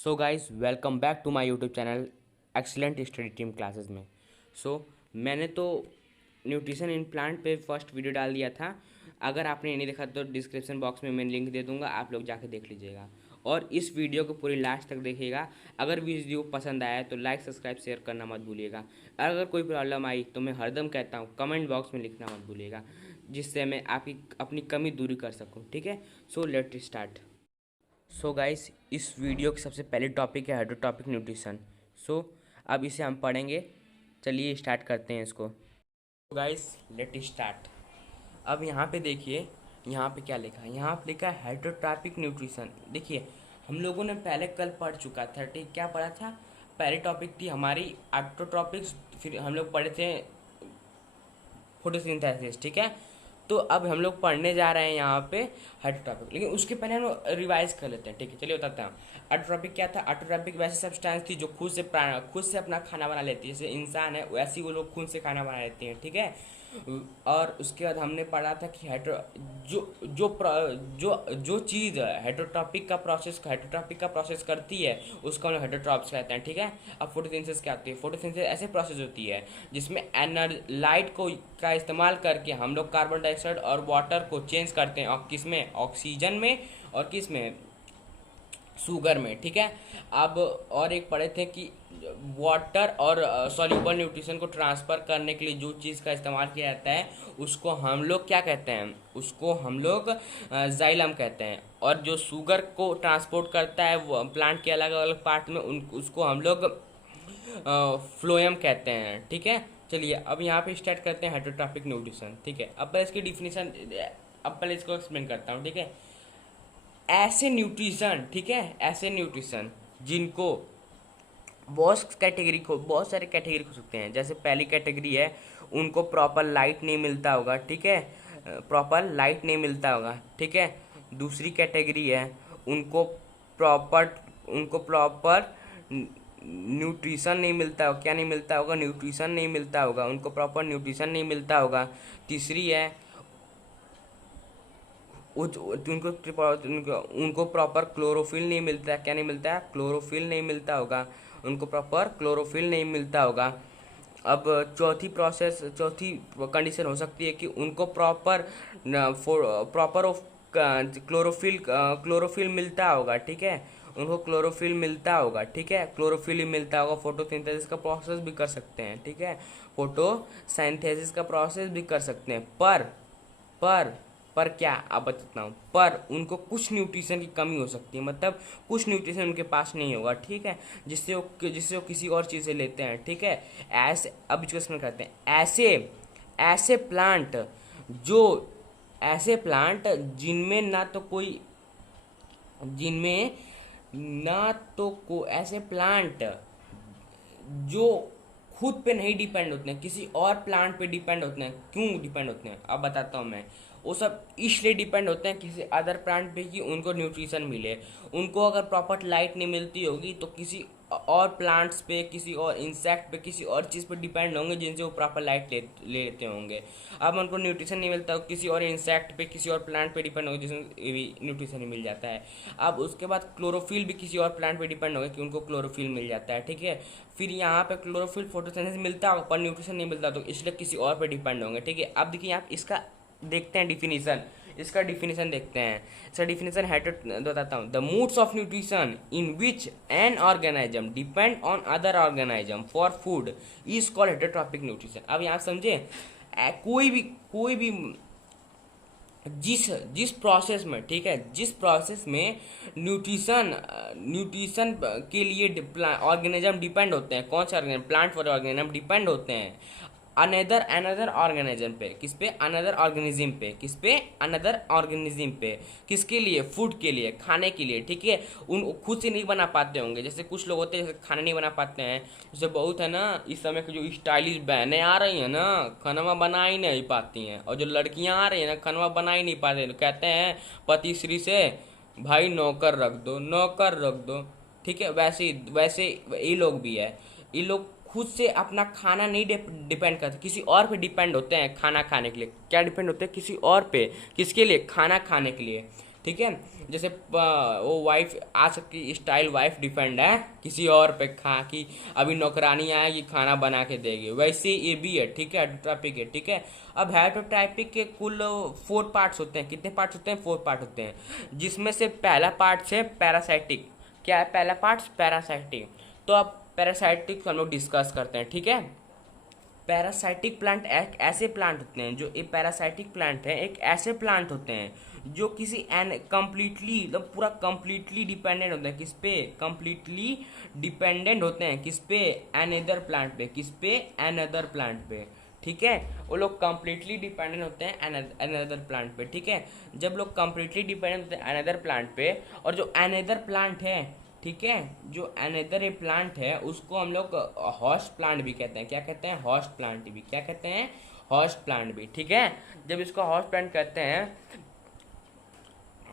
So guys welcome back to my YouTube channel excellent study team classes में। मैंने तो nutrition in plant पे first video डाल दिया था। अगर आपने नहीं देखा तो डिस्क्रिप्शन बॉक्स में मैं लिंक दे दूंगा, आप लोग जाके देख लीजिएगा और इस वीडियो को पूरी लास्ट तक देखिएगा। अगर वीडियो पसंद आया तो लाइक सब्सक्राइब शेयर करना मत भूलिएगा। अगर कोई प्रॉब्लम आई तो मैं हरदम कहता हूँ कमेंट बॉक्स में लिखना मत भूलिएगा, जिससे मैं आपकी अपनी कमी दूरी कर सकूँ। ठीक है, so let start. So guys इस वीडियो की सबसे पहले टॉपिक है हाइड्रोटॉपिक न्यूट्रिशन। सो अब इसे हम पढ़ेंगे। चलिए स्टार्ट करते हैं इसको। Guys let start. अब यहाँ पे देखिए, यहाँ पे क्या लिखा है, यहाँ पे लिखा है हाइड्रोटॉपिक न्यूट्रिशन। देखिए हम लोगों ने पहले कल पढ़ चुका था। ठीक, क्या पढ़ा था? पहली टॉपिक थी हमारी ऑटोट्रॉपिक्स, फिर हम लोग पढ़े थे फोटोसिंथेसिस। ठीक है, तो अब हम लोग पढ़ने जा रहे हैं यहाँ पे हाइड्रोट्रॉपिक, लेकिन उसके पहले हम लोग रिवाइज कर लेते हैं। ठीक है, चलिए बताते हैं। हाइड्रोट्रॉपिक क्या था? हाइड्रोट्रॉपिक वैसी सब्सटेंस थी जो खुद से अपना खाना बना लेती है। जैसे इंसान है वैसे ही वो लोग खुद से खाना बना लेती हैं। ठीक है, और उसके बाद हमने पढ़ा था कि हाइड्रो जो जो जो जो चीज़ हाइड्रोट्रॉपिक का प्रोसेस करती है उसको हम हाइड्रोट्रॉप्स कहते हैं। ठीक है, अब फोटोसिंथेसिस क्या होती है? फोटोसिंथेसिस ऐसे प्रोसेस होती है जिसमें लाइट को का इस्तेमाल करके हम लोग कार्बन डाइऑक्साइड और वाटर को चेंज करते हैं, और किस में? ऑक्सीजन में, और किस में? शुगर में। ठीक है, अब और एक पढ़े थे कि वाटर और सॉल्युबल न्यूट्रिशन को ट्रांसफ़र करने के लिए जो चीज़ का इस्तेमाल किया जाता है उसको हम लोग क्या कहते हैं? उसको हम लोग जाइलम कहते हैं। और जो शुगर को ट्रांसपोर्ट करता है वो प्लांट के अलग अलग पार्ट में उसको हम लोग फ्लोएम कहते हैं। ठीक है, चलिए अब यहाँ पे स्टार्ट करते हैं हाइड्रोट्रॉपिक न्यूट्रिशन। ठीक है, अब पहले इसकी डिफिनीशन, अब पहले इसको एक्सप्लेन करता हूँ। ठीक है, ऐसे न्यूट्रिशन, ठीक है, ऐसे न्यूट्रिशन जिनको बहुत सारे कैटेगरी हो सकते हैं। जैसे पहली कैटेगरी है उनको प्रॉपर लाइट नहीं मिलता होगा। ठीक है, प्रॉपर लाइट नहीं मिलता होगा। ठीक है, दूसरी कैटेगरी है उनको प्रॉपर उनको प्रॉपर न्यूट्रिशन नहीं मिलता होगा। क्या नहीं मिलता होगा? न्यूट्रिशन नहीं मिलता होगा, उनको प्रॉपर न्यूट्रिशन नहीं मिलता होगा। तीसरी है उनको प्रॉपर क्लोरोफिल नहीं मिलता है। क्या नहीं मिलता है? क्लोरोफिल नहीं मिलता होगा, उनको प्रॉपर क्लोरोफिल नहीं मिलता होगा। अब चौथी कंडीशन हो सकती है कि उनको प्रॉपर प्रॉपर क्लोरोफिल मिलता होगा। ठीक है, उनको क्लोरोफिल मिलता होगा। ठीक है, क्लोरोफिल ही मिलता होगा। फोटोसिंथेसिस का प्रोसेस भी कर सकते हैं। ठीक है, फोटोसिंथेसिस का प्रोसेस भी कर सकते हैं, पर पर क्या आप बताता हूँ, पर उनको कुछ न्यूट्रिशन की कमी हो सकती है। मतलब कुछ न्यूट्रिशन उनके पास नहीं होगा। ठीक है, जिससे वो किसी और चीज़ से लेते हैं। ठीक है, ऐसे अब इसको करते हैं ऐसे प्लांट जो ऐसे प्लांट जिनमें ना तो कोई जिनमें ना तो को ऐसे प्लांट जो खुद पे नहीं डिपेंड होते हैं, किसी और प्लांट पे डिपेंड होते हैं। क्यों डिपेंड होते हैं अब बताता हूँ मैं। वो सब इसलिए डिपेंड होते हैं किसी अदर प्लांट पे कि उनको न्यूट्रिशन मिले। उनको अगर प्रॉपर लाइट नहीं मिलती होगी तो किसी और प्लांट्स पे, किसी और इंसेक्ट पे, किसी और चीज़ पे डिपेंड होंगे जिनसे वो प्रॉपर लाइट ले लेते होंगे। अब उनको न्यूट्रिशन नहीं मिलता, किसी और इंसेक्ट पे, किसी और प्लांट पे डिपेंड होंगे जिसमें भी न्यूट्रिशन ही मिल जाता है। अब उसके बाद क्लोरोफिल भी किसी और प्लांट पे डिपेंड होगा कि उनको क्लोरोफिल मिल जाता है। ठीक है, फिर यहाँ पे क्लोरोफिल फोटोसिंथेसिस मिलता होगा पर न्यूट्रिशन नहीं मिलता, तो इसलिए किसी और पे डिपेंड होंगे। ठीक है, अब देखिए आप इसका देखते हैं डिफिनीशन। इसका डिफिनीशन देखते हैं। इसका डिफिनीशन है, बताता हूँ। The modes of nutrition in which an organism depend on other organism for food is called heterotrophic nutrition. अब यहाँ समझे, कोई भी जिस प्रोसेस में, ठीक है, जिस प्रोसेस में न्यूट्रिशन के लिए ऑर्गेनिज्म डिपेंड होते हैं, कौन से organism? Plant for organism depend होते हैं अनदर ऑर्गेनिज्म पे। किस पे? अनदर ऑर्गेनिज्म पे। किस पे? अनदर ऑर्गेनिज्म पे। किसके लिए? फूड के लिए, खाने के लिए। ठीक है, उन खुद से नहीं बना पाते होंगे। जैसे कुछ लोग होते हैं जैसे खाना नहीं बना पाते हैं, जैसे बहुत है ना इस समय की जो स्टाइलिश बहनें आ रही हैं ना, खाना बना ही नहीं पाती हैं, और जो लड़कियां आ रही हैं ना खाना बना ही नहीं पाते, तो कहते हैं पति श्री से, भाई नौकर रख दो, नौकर रख दो। ठीक है, वैसे वैसे ये लोग भी है। ये लोग खुद से अपना खाना नहीं डिपेंड करते, किसी और पे डिपेंड होते हैं खाना खाने के लिए। क्या डिपेंड होते हैं? किसी और पे। किसके लिए? खाना खाने के लिए। ठीक है। जैसे वो वाइफ आ सकती, स्टाइल वाइफ डिपेंड है किसी और पे, खा कि अभी नौकरानी आएगी खाना बना के देगी, वैसे ये भी है, ठीक है, हेटेरोटाइपिक है, ठीक है। अब हेटेरोटाइपिक के कुल 4 पार्ट्स होते हैं। कितने पार्ट्स होते हैं? 4 पार्ट होते हैं, जिसमें से पहला पार्ट है पैरासाइटिक। क्या है पहला पार्ट? पैरासाइटिक। तो अब पैरासाइटिक हम लोग डिस्कस करते हैं, ठीक है। पैरासाइटिक प्लांट एक ऐसे प्लांट होते हैं, जो एक पैरासाइटिक प्लांट है, एक ऐसे प्लांट होते हैं जो किसी एन कंप्लीटली, मतलब पूरा कंप्लीटली डिपेंडेंट होते हैं, किस पे? कंप्लीटली डिपेंडेंट होते हैं, किस पे? अनदर प्लांट पे। किस पे? अनदर प्लांट पे, ठीक है। वो लोग कंप्लीटली डिपेंडेंट होते हैं अनदर प्लांट पे, ठीक है। जब लोग कंप्लीटली डिपेंडेंट होते हैं अनदर प्लांट पे, और जो अनदर प्लांट है, ठीक है, जो अनदर ए प्लांट है, उसको हम लोग हॉस्ट प्लांट भी कहते हैं। क्या कहते हैं? हॉस्ट प्लांट भी। क्या कहते हैं? हॉस्ट प्लांट भी, ठीक है। जब इसको हॉस्ट प्लांट कहते हैं,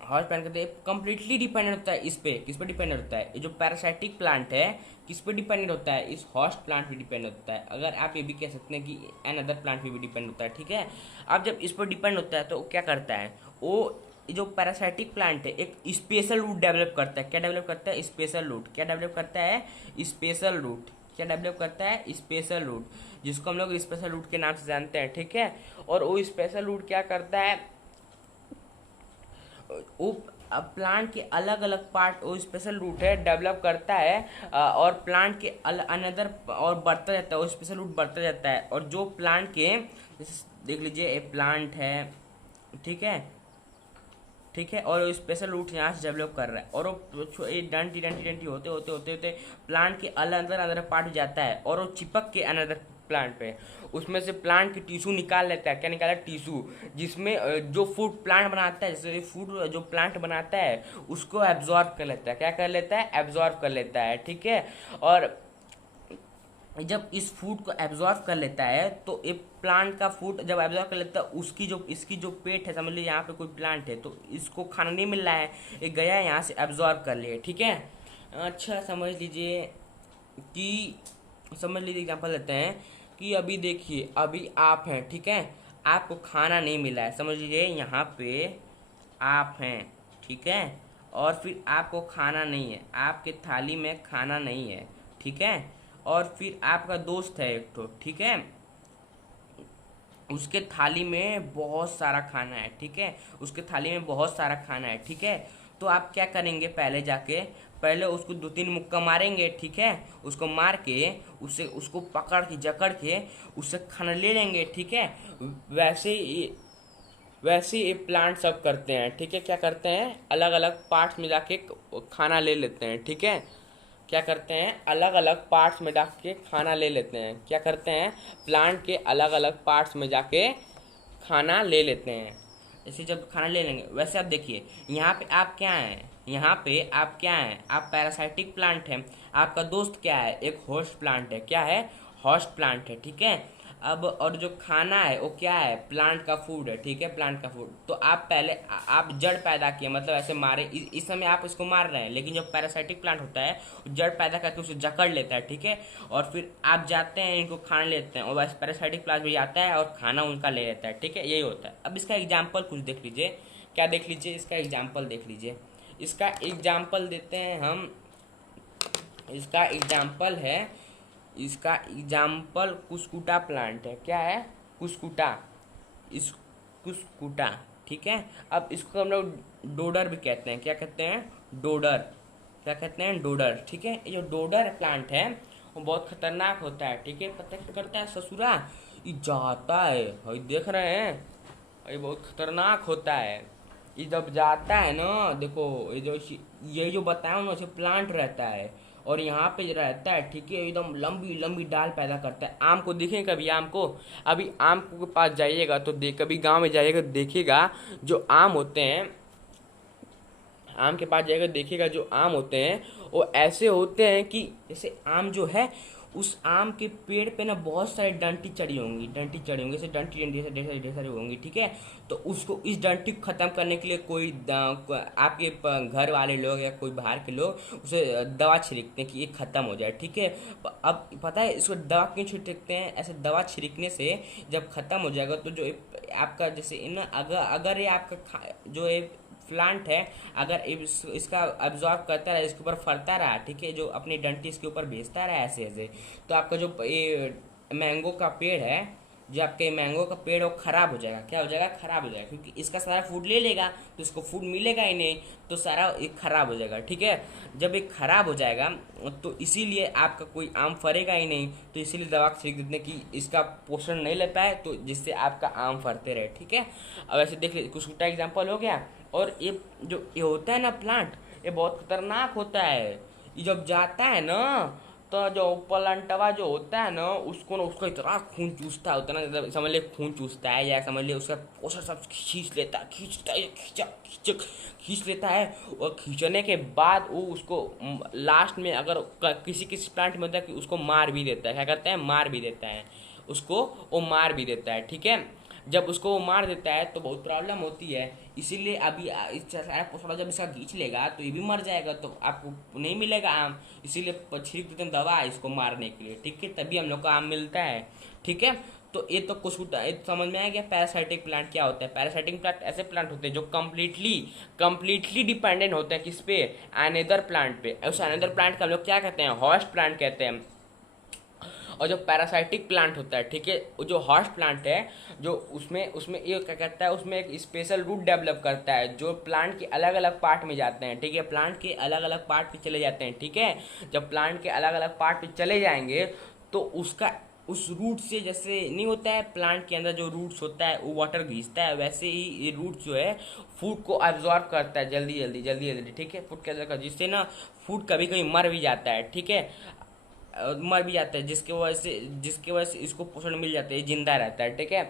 हॉस्ट प्लांट कहते हैं, कंप्लीटली डिपेंडेंट होता है इस पे। किस पे डिपेंडेंट होता है? ये जो पैरासाइटिक प्लांट है किस पे डिपेंडेंट होता है? इस हॉस्ट प्लांट पे डिपेंड होता है। अगर आप ये भी कह सकते हैं कि अनदर प्लांट पे भी डिपेंड होता है, ठीक है। अब जब इस पर डिपेंड होता है तो क्या करता है वो, जो पैरासाइटिक प्लांट है, एक स्पेशल रूट डेवलप करता है। क्या डेवलप करता है? Special root. क्या डेवलप करता है? Special root. क्या डेवलप करता है? स्पेशल रूट, जिसको हम लोग स्पेशल रूट के नाम से जानते हैं, ठीक है। और वो स्पेशल रूट क्या करता है? वो प्लांट के अलग अलग पार्ट वो स्पेशल रूट है डेवलप करता है, और प्लांट के अनदर और बढ़ता जाता है, वो स्पेशल रूट बढ़ता जाता है। और जो प्लांट के, देख लीजिए एक प्लांट है, ठीक है, ठीक है, और स्पेशल रूट यहाँ से डेवलप कर रहा है, और वो डंटी डंटी डंटी होते होते होते होते प्लांट के अंदर अंदर पार्ट जाता है, और वो चिपक के अनदर प्लांट पे, उसमें से प्लांट की टिश्यू निकाल लेता है। क्या निकाला? टिश्यू, जिसमें जो फूड प्लांट बनाता है, जैसे फूड जो प्लांट बनाता है उसको एब्जॉर्ब कर लेता है। क्या कर लेता है? एब्जॉर्ब कर लेता है, ठीक है। और जब इस फूड को एब्जॉर्ब कर लेता है, तो एक प्लांट का फूड जब एब्जॉर्ब कर लेता है, उसकी जो इसकी जो पेट है, समझ लीजिए यहाँ पे कोई प्लांट है, तो इसको खाना नहीं मिल रहा है, ये गया है यहाँ से एब्जॉर्ब कर लिया, ठीक है। अच्छा समझ लीजिए कि, समझ लीजिए एग्जाम्पल लेते हैं कि अभी देखिए, अभी आप हैं, ठीक है, आपको खाना नहीं मिला है, समझ लीजिए यहाँ पे आप हैं, ठीक है, और फिर आपको खाना नहीं है, आपके थाली में खाना नहीं है, ठीक है। और फिर आपका दोस्त है एक तो, ठीक है, उसके थाली में बहुत सारा खाना है, ठीक है, उसके थाली में बहुत सारा खाना है, ठीक है। तो आप क्या करेंगे? पहले जाके पहले उसको 2-3 मुक्का मारेंगे, ठीक है, उसको मार के उससे उसको पकड़ के जकड़ के उससे खाना ले लेंगे, ठीक है। वैसे ये प्लांट सब करते हैं, ठीक है। क्या करते हैं? अलग अलग पार्ट्स में जाके खाना ले लेते हैं, ठीक है। क्या करते हैं? अलग अलग पार्ट्स में जाके खाना ले लेते हैं। क्या करते हैं? प्लांट के अलग अलग पार्ट्स में जाके खाना ले लेते हैं। जैसे जब खाना ले लेंगे, वैसे आप देखिए यहाँ पे आप क्या हैं, यहाँ पे आप क्या हैं? आप पैरासाइटिक प्लांट हैं। आपका दोस्त क्या है? एक होस्ट प्लांट है। क्या है? होस्ट प्लांट है, ठीक है। अब और जो खाना है वो क्या है? प्लांट का फूड है, ठीक है, प्लांट का फूड। तो आप पहले आप जड़ पैदा किए, मतलब ऐसे मारे, इस समय आप इसको मार रहे हैं, लेकिन जो पैरासाइटिक प्लांट होता है जड़ पैदा करके उसे जकड़ लेता है, ठीक है। और फिर आप जाते हैं इनको खाना लेते हैं, और वैसे पैरासाइटिक प्लांट भी आता है और खाना उनका ले लेता है, ठीक है, यही होता है। अब इसका एग्जाम्पल कुछ देख लीजिए। क्या देख लीजिए? इसका एग्जाम्पल देख लीजिए। इसका एग्जाम्पल देते हैं हम। इसका एग्जाम्पल है, इसका एग्जाम्पल कुस्कुटा प्लांट है। क्या है? कुस्कुटा, इस कुस्कुटा, ठीक है। अब इसको हम लोग डोडर भी कहते हैं। क्या कहते हैं? डोडर। क्या कहते हैं? डोडर, ठीक है। ये जो डोडर प्लांट है वो बहुत खतरनाक होता है, ठीक है। पता क्या करता है? ससुरा ये जाता है, ये देख रहे हैं, ये बहुत खतरनाक होता है। ये जब जाता है ना, देखो ये जो बताया ना, प्लांट रहता है और यहाँ पे रहता है, ठीक है, एकदम लंबी लंबी डाल पैदा करता है। आम को देखें कभी, आम को, अभी आम के पास जाइएगा तो कभी गांव में जाइएगा तो देखिएगा, जो आम होते हैं, आम के पास जाइएगा देखिएगा, जो आम होते हैं वो ऐसे होते हैं कि जैसे आम जो है, उस आम के पेड़ पे ना बहुत सारी डंटी चढ़ी होंगी, जैसे डंटी डंटी से ढेर सारी होंगी, ठीक है। तो उसको, इस डंटी को ख़त्म करने के लिए कोई आपके घर वाले लोग या कोई बाहर के लोग उसे दवा छिड़कते हैं कि ये ख़त्म हो जाए, ठीक है। अब पता है इसको दवा क्यों छिड़कते हैं? ऐसे दवा छिड़कने से जब ख़त्म हो जाएगा तो जो आपका, जैसे ना, अगर ये आपका जो ये प्लांट है, अगर इसका अब्जॉर्ब करता रहा, इसके ऊपर फरता रहा, ठीक है, जो अपनी डंटी इसके ऊपर भेजता रहा ऐसे ऐसे, तो आपका जो ये मैंगो का पेड़ है, जो आपके मैंगो का पेड़ वो खराब हो जाएगा। क्या हो जाएगा? खराब हो जाएगा, क्योंकि इसका सारा फूड ले लेगा तो इसको फूड मिलेगा ही नहीं, तो सारा एक खराब हो जाएगा। ठीक है, जब एक खराब हो जाएगा तो इसीलिए आपका कोई आम फरेगा ही नहीं, तो इसीलिए दवा छिड़क देते हैं कि इसका पोषण नहीं ले पाए, तो जिससे आपका आम फरते रहे। ठीक है, अब ऐसे देख लीजिए, कुछ एग्जाम्पल हो गया। और ये होता है ना प्लांट, ये बहुत खतरनाक होता है। ये जब जाता है ना, तो जो प्लांटवा जो होता है ना, उसको ना, उसका इतना खून चूसता होता है ना, समझ ले खून चूसता है, या समझ ले उसका पोषण सब खींच लेता है, खींचता है, खींच लेता है। और खींचने के बाद वो उसको लास्ट में अगर किसी किसी प्लांट में होता है कि उसको मार भी देता है। क्या करता है? मार भी देता है उसको, वो मार भी देता है। ठीक है, जब उसको वो मार देता है तो बहुत प्रॉब्लम होती है। इसीलिए अभी थोड़ा जब इसका खींच लेगा तो ये भी मर जाएगा, तो आपको नहीं मिलेगा आम। इसीलिए छिड़क देते हैं दवा इसको मारने के लिए। ठीक है, तभी हम लोग को आम मिलता है। ठीक है, तो ये तो कुछ समझ में आ गया पैरासाइटिक प्लांट क्या होता है। पैरासाइटिक प्लांट ऐसे प्लांट होते हैं जो कम्प्लीटली डिपेंडेंट होते हैं किस पे? अनदर प्लांट पे। उस अनदर प्लांट का हम लोग क्या कहते हैं? होस्ट प्लांट कहते हैं। और जो पैरासाइटिक प्लांट होता है, ठीक है, वो जो हॉस्ट प्लांट है, जो उसमें उसमें ये क्या कहता है, उसमें एक स्पेशल रूट डेवलप करता है जो प्लांट के अलग अलग पार्ट में जाते हैं। ठीक है, प्लांट के अलग अलग पार्ट पे चले जाते हैं। ठीक है, जब प्लांट के अलग अलग पार्ट पे चले जाएंगे तो उसका उस रूट से, जैसे नहीं होता है प्लांट के अंदर जो रूट्स होता है वो वाटर घींचता है, वैसे ही ये रूट जो है फूड को एब्जॉर्ब करता है जल्दी जल्दी। ठीक है, फूड के अंदर, जिससे ना फूड कभी कभी मर भी जाता है। ठीक है, मर भी जाता है, जिसके वजह से इसको पोषण मिल जाता है, जिंदा रहता है। ठीक है,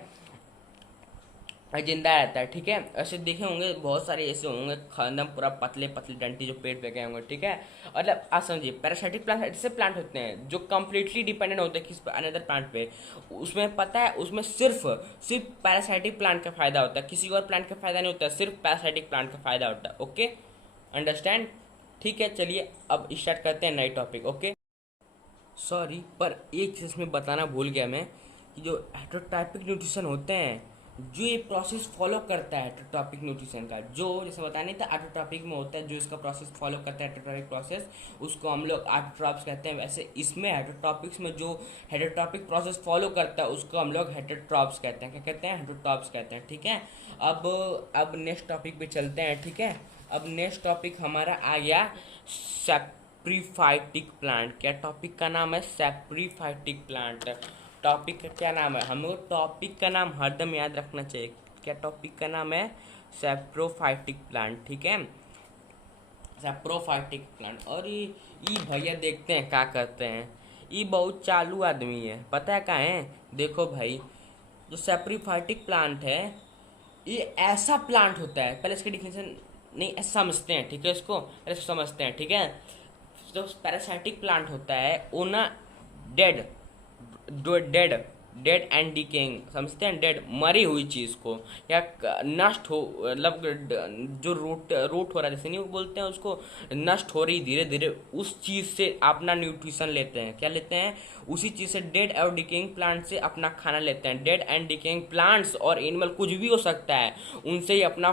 जिंदा रहता है। ठीक है, ऐसे देखे होंगे बहुत सारे ऐसे होंगे एकदम पूरा पतले पतले डंटी जो पेड़ पे गए होंगे। ठीक है, मतलब आप समझिए, पैरासाइटिक प्लांट ऐसे प्लांट होते हैं जो कम्प्लीटली डिपेंडेंट होते हैं किस पे? अनदर प्लांट पे। उसमें पता है, उसमें सिर्फ पैरासाइटिक प्लांट का फायदा होता है, किसी और प्लांट का फायदा नहीं होता, सिर्फ पैरासाइटिक प्लांट का फायदा होता है। Okay, understand? ठीक है, चलिए अब स्टार्ट करते हैं नई टॉपिक। ओके, सॉरी, पर एक चीज़ में बताना भूल गया मैं, कि जो हेटेरोटॉपिक न्यूट्रिशन होते हैं, जो ये प्रोसेस फॉलो करता है हेटेरोटॉपिक न्यूट्रिशन का, जो जैसे बताया नहीं था ऑटोट्रॉपिक में होता है, जो इसका प्रोसेस फॉलो करता है हेटेरोटॉपिक प्रोसेस, उसको हम लोग ऑटोट्रॉप्स कहते हैं। वैसे इसमें हेटेरोटॉपिक्स में जो हेटेरोटॉपिक प्रोसेस फॉलो करता है उसको हम लोग हेटेरोट्रॉप्स कहते हैं। क्या कहते हैं? हेटेरोट्रॉप्स कहते हैं। ठीक है, अब नेक्स्ट टॉपिक पे चलते हैं। ठीक है, अब नेक्स्ट टॉपिक हमारा आ गया सैप्रीफाइटिक प्लांट। क्या टॉपिक का नाम है? सैप्रीफाइटिक प्लांट। टॉपिक का क्या नाम है? हमको टॉपिक का नाम हरदम याद रखना चाहिए। क्या टॉपिक का नाम है? Saprophytic plant. ठीक है, सैप्रोफाइटिक प्लांट। और ये भैया देखते हैं क्या करते हैं, ये बहुत चालू आदमी है, पता है कहाँ है? देखो भाई, जो सैप्रीफाइटिक प्लांट है, ये ऐसा प्लांट होता है, पहले इसकी डिफिनेशन नहीं समझते हैं। ठीक है, इसको पहले समझते हैं। ठीक है, जो पैरासाइटिक प्लांट होता है वो ना dead dead dead and decaying, समझते हैं? डेड, मरी हुई चीज़ को, या नष्ट हो, मतलब जो रूट हो रहा है, जैसे नहीं बोलते हैं उसको, नष्ट हो रही धीरे धीरे, उस चीज़ से अपना न्यूट्रिशन लेते हैं। क्या लेते हैं? उसी चीज़ से, डेड और डिकेइंग प्लांट से अपना खाना लेते हैं। डेड एंड डिकेइंग प्लांट्स और एनिमल कुछ भी हो सकता है, उनसे ही अपना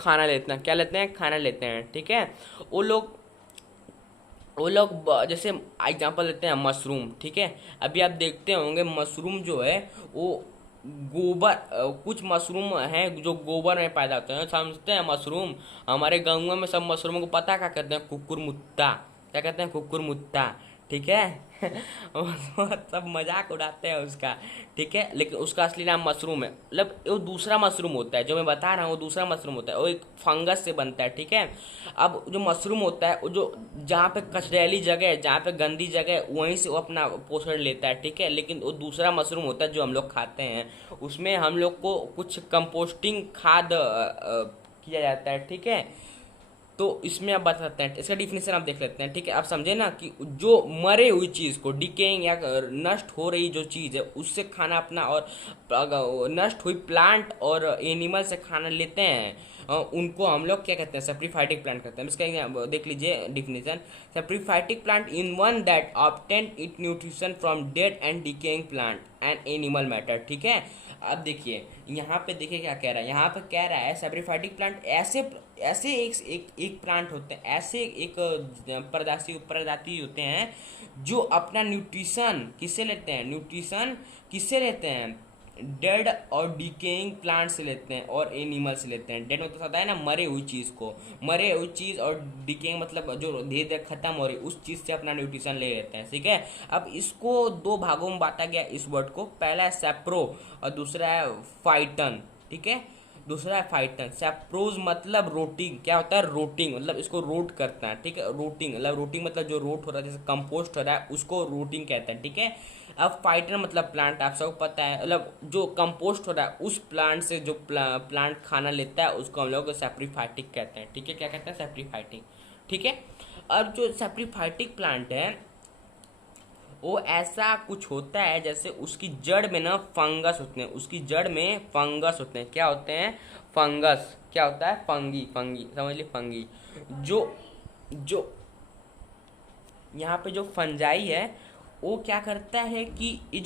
खाना लेते हैं। क्या लेते हैं? खाना लेते हैं। ठीक है, वो लोग जैसे एग्जांपल लेते हैं मशरूम। ठीक है, अभी आप देखते होंगे मशरूम जो है वो गोबर, कुछ मशरूम हैं जो गोबर में पैदा होते हैं, समझते हैं? मशरूम, हमारे गाँव में सब मशरूमों को पता क्या कहते हैं? कुकुरमुत्ता। क्या कहते हैं? कुकुरमुत्ता। ठीक है सब मजाक उड़ाते हैं उसका। ठीक है, लेकिन उसका असली नाम मशरूम है, मतलब वो दूसरा मशरूम होता है जो मैं बता रहा हूँ, वो दूसरा मशरूम होता है, वो एक फंगस से बनता है। ठीक है, अब जो मशरूम होता है वो जो जहाँ पे कचरेली जगह है, जहाँ पे गंदी जगह है, वहीं से वो अपना पोषण लेता है। ठीक है, लेकिन वो दूसरा मशरूम होता है जो हम लोग खाते हैं, उसमें हम लोग को कुछ कंपोस्टिंग खाद किया जाता है। ठीक है, तो इसमें आप बताते हैं, इसका डिफिनेशन आप देख लेते हैं। ठीक है, आप समझे ना कि जो मरे हुई चीज़ को, डिकेइंग या नष्ट हो रही जो चीज़ है, उससे खाना अपना, और नष्ट हुई प्लांट और एनिमल से खाना लेते हैं, उनको हम लोग क्या कहते हैं, सैप्रीफाइटिक प्लांट कहते हैं। इसका देख लीजिए definition, saprophytic plant in one that obtain it nutrition from dead and decaying plant and animal matter. ठीक है, अब देखिए यहाँ पे देखिए क्या कह रहा है, यहाँ पे कह रहा है सैप्रीफाइटिक प्लांट ऐसे ऐसे एक प्लांट होते हैं, ऐसे एक प्रजाति होते हैं जो अपना न्यूट्रिशन किससे लेते हैं, न्यूट्रिशन किससे लेते हैं, डेड और डिकेइंग प्लांट से लेते हैं और एनिमल से लेते हैं। डेड मतलब होता है ना मरे हुई चीज़ को, मरे हुई चीज़, और डिकेइंग मतलब जो धीरे धीरे खत्म हो रही उस चीज़ से अपना न्यूट्रिशन ले लेते हैं। ठीक है, अब इसको दो भागों में बांटा गया इस वर्ड को, पहला है सैप्रो और दूसरा है फाइटन। ठीक है, दूसरा है फाइटन। सैप्रोज मतलब रोटिंग, क्या होता है रोटिंग, मतलब इसको रोट करता है। ठीक है, रोटिंग मतलब रोटिंग मतलब जो रोट हो रहा है, जैसे कंपोस्ट हो रहा है उसको रोटिंग कहते हैं। ठीक है, अब फाइटर मतलब प्लांट, आप सबको पता है, मतलब जो कंपोस्ट हो रहा है उस प्लांट से जो प्लांट खाना लेता है उसको हम लोग सैप्रीफाइटिक कहते हैं। ठीक है, क्या कहते हैं, सैप्रीफाइटिक। ठीक है, अब जो सैप्रीफाइटिक प्लांट है वो ऐसा कुछ होता है जैसे उसकी जड़ में ना फंगस होते हैं, उसकी जड़ में फंगस होते हैं। क्या होते हैं, फंगस। क्या होता है, फंगी, फंगी समझ ली, फंगी। जो जो यहाँ पे जो फंजाई है वो क्या करता है कि ये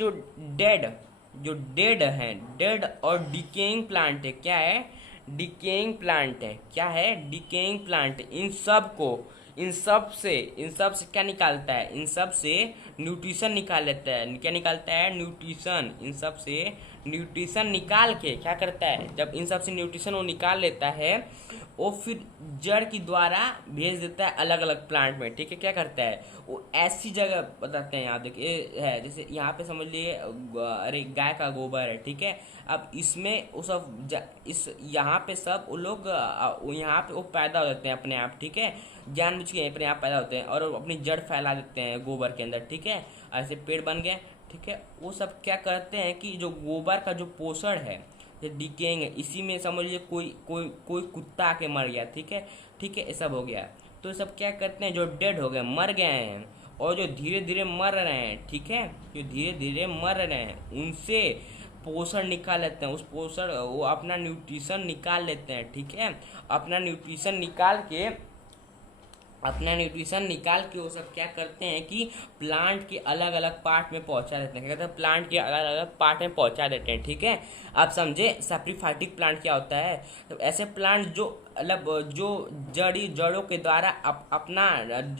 डेड जो डेड और डिकेइंग प्लांट है, क्या है, डिकेइंग प्लांट है, क्या है, डिकेइंग प्लांट, इन सब से क्या निकालता है, इन सब से न्यूट्रिशन निकाल लेता है। क्या निकालता है, न्यूट्रिशन। इन सब से न्यूट्रिशन निकाल के क्या करता है, जब इन सब से न्यूट्रिशन वो निकाल लेता है वो फिर जड़ की द्वारा भेज देता है अलग अलग प्लांट में। ठीक है, क्या करता है वो ऐसी जगह बताते हैं, यहाँ देखिए है, जैसे यहाँ पे समझ लिए अरे गाय का गोबर है। ठीक है, अब इसमें वो सब इस यहाँ पे सब वो लोग यहाँ पे वो पैदा हो जाते हैं अपने आप। ठीक है, जानबूझ के अपने आप पैदा होते हैं और अपनी जड़ फैला देते हैं गोबर के अंदर। ठीक है, ऐसे पेड़ बन गए। ठीक है, वो सब क्या करते हैं कि जो गोबर का जो पोषण है डिकेइंग है, इसी में समझ लीजिए कोई कुत्ता आके मर गया। ठीक है, ठीक है, ये सब हो गया, तो ये सब क्या करते हैं, जो डेड हो गए, मर गए हैं और जो धीरे धीरे मर रहे हैं, ठीक है, जो धीरे धीरे मर रहे हैं उनसे पोषण निकाल लेते हैं, उस पोषण वो अपना न्यूट्रिशन निकाल लेते हैं। ठीक है, अपना न्यूट्रिशन निकाल के वो सब क्या करते हैं कि प्लांट के अलग अलग पार्ट में पहुंचा देते हैं। क्या कहते हैं, प्लांट के अलग अलग पार्ट में पहुंचा देते हैं। ठीक है, आप समझे सैप्रीफाइटिक प्लांट क्या होता है। तो ऐसे प्लांट जो मतलब जो जड़ों के द्वारा अपना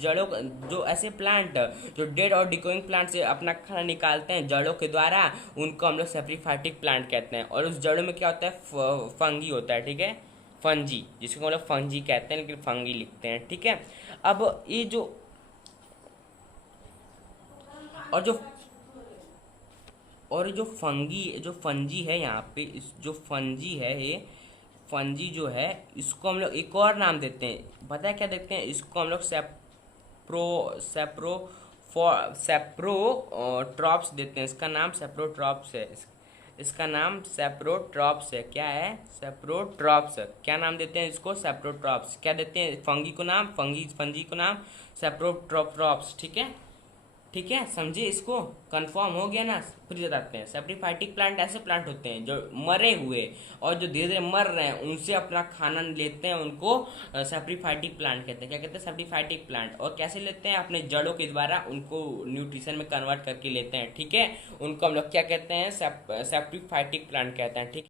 जड़ों जो ऐसे प्लांट जो डेड और डिकोइंग प्लांट से अपना खाना निकालते हैं जड़ों के द्वारा, उनको हम लोग सैप्रीफाइटिक प्लांट कहते हैं। और उस जड़ों में क्या होता है, फंगी होता है। ठीक है, फंजी, जिसको हम लोग फंजी कहते हैं लेकिन फंगी लिखते हैं। ठीक है, अब ये जो और जो जो फंजी है यहाँ पे, इस जो फंजी है, ये फंजी जो है इसको हम लोग एक और नाम देते हैं, पता है क्या देते हैं, इसको हम लोग सेप्रो ट्रॉप्स देते हैं। इसका नाम सेप्रोट्रॉप्स है, इसका नाम सेप्रोट्रॉप्स है। क्या है, सेप्रोट्रॉप्स। क्या नाम देते हैं इसको, सेप्रोट्रॉप्स। क्या देते हैं, फंगी को नाम, फंजी को नाम सेप्रोट्रॉप्स। ठीक है, ठीक है, समझे, इसको कंफर्म हो गया ना। फिर बताते हैं, सैप्रीफाइटिक प्लांट ऐसे प्लांट होते हैं जो मरे हुए और जो धीरे धीरे मर रहे हैं उनसे अपना खाना लेते हैं, उनको सैप्रीफाइटिक प्लांट कहते हैं। क्या कहते हैं, सैप्रीफाइटिक प्लांट। और कैसे लेते हैं, अपने जड़ों के द्वारा उनको न्यूट्रिशन में कन्वर्ट करके लेते हैं। ठीक है, उनको हम लोग क्या कहते हैं, सैप्रीफाइटिक प्लांट कहते हैं। ठीक